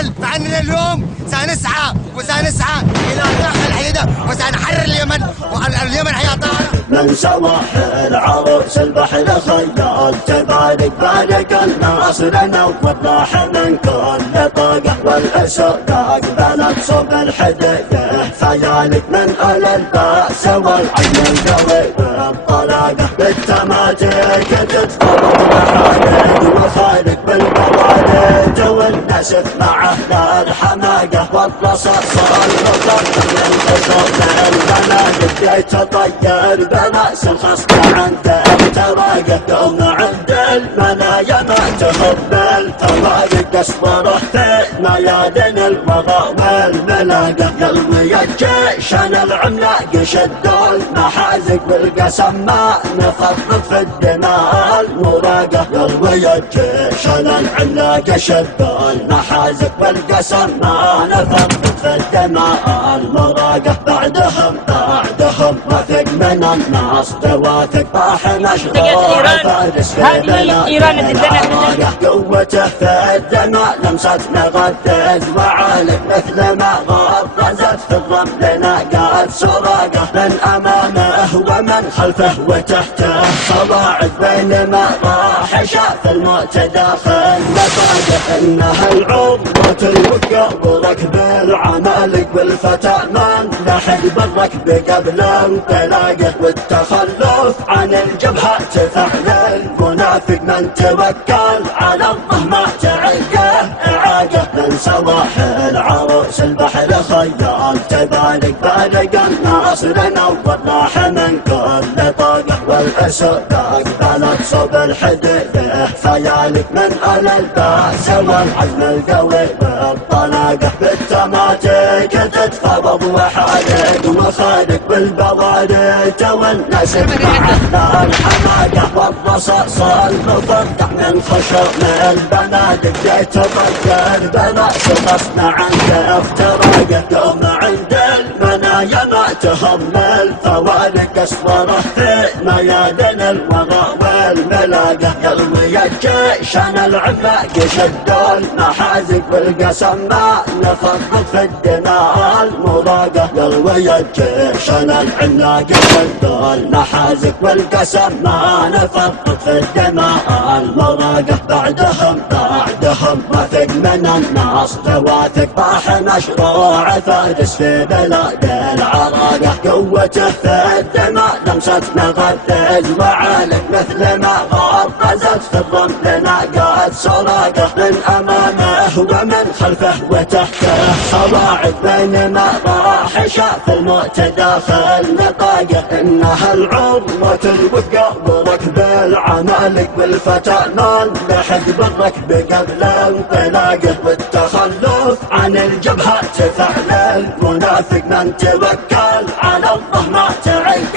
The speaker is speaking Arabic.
القتال، فإننا اليوم سنسعى إلى داخل الحديدة وسنحرر اليمن، واليمن هي طارة. من سواحل عروس البحر خيال تبارك الناصر وضاح من كل طاقة، والأسود أقبلت صوب الحديدة خيالك من أهل البأس والعين القوي بالطلاقة، بالتماتيك تتفرط محارق وخارق بالبوارد والنسف مع أهل الحماقة، والرصاص المطلق من خصوم البنادق يتطير بناس الخصم عند التراقة، يوم عند المنايا ما تهب الفوارق أسواره في ميادين الوغى والملاقة، يلوي الجيشان العملاق شدوا المحازق والقسم ما نخفض في الدماء المراقة، يلوي الجيشان العملاق شدوا المحازق والقسم ما نخفض في الدماء المراقة، بعدهم وثق من الناس تواثق طاح مشروع فارس في بلاد قوته في الدماء لمسة مغدد وعالق مثل ما غرزت في الرمل ناقات سراقه، من امامه ومن خلفه وتحته صواعد بينما راح شاف الموت داخل مفاقه، انها العروة الوقع وركب العمالق والفتى من لحق بالركب قبل انطلاقه، والتخلف عن الجبهة تفعل المنافق من توكل على الله ما تعقه إعاقة، من سواحل عروس البحر خيال تبارك الناصر وضاح من كل طاقة، والأسود أقبلت صوب الحديدة خيالك من أهل البأس والعزم القوي بالطلاقة، بالتماتيك تتفرض وحارق وخارق بالبوارد والنسب مع أهل الحماقة، والرصاص المفرقع من خشم البنادق يتطير بناس الخصم عند افتراقه، يوم عند المنايا ما تهم الفوارق أسواره في ميادين الوغى والملاقة، يلوي الجيشان العملاق شدوا المحازق والقسم ما نخفض في الدماء المراقة، يلوي الجيشان العملاق شدوا المحازق والقسم ما نخفض في الدماء المراقة، بعدهم وثق من الناس تواثق طاح مشروع فارس في بلاد العراقة، قوته في الدماء لمسة مغذز وعالق مثل ما غرزت في الرمل ناقات سراقه، من امامه ومن خلفه وتحته صواعد بينما راح شاف الموت داخل نطاقه، انها العروة الوقع وركب العمالق والفتى من لحق بالركب قبل انطلاقه، والتخلف عن الجبهة تفعل المنافق من توكل على الله ما تعقه